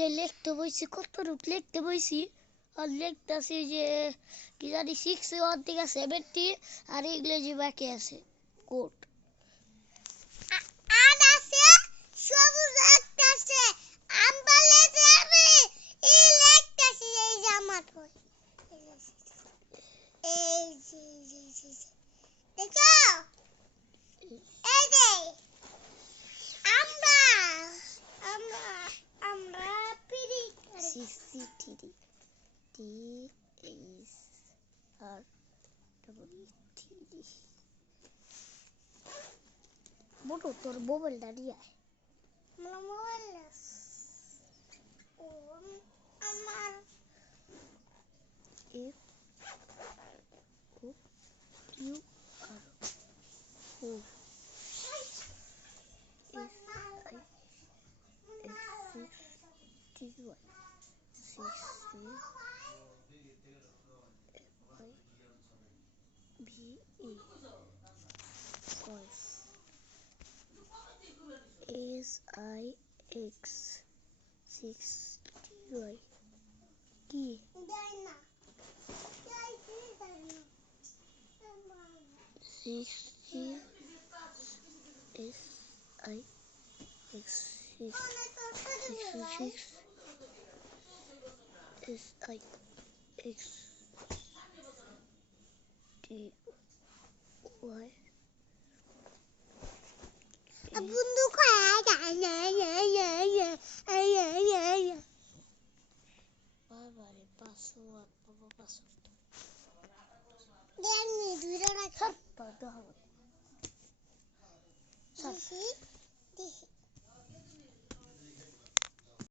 যে লিখতে বইছি কত রূপ লিখতে বইছি আর লিখতেছি যে কি জানি 61 থেকে 70 আর ইংরেজি বাকি আছে কোড আর আছে সবুজ একটা আছে আমবালে যাবে এই লিখতেছি এই জামাত কই এই দেখো এই যে আমরা CCTV TSRWTD বড় তোর মোবাইল দাঁড়িয়ে মোবাইল আমার FOQR SIX60 কি বন্ধু বাবারে পাসওয়ার্ড বাবা পাসওয়ার্ড দেন নি দুইটা রাখা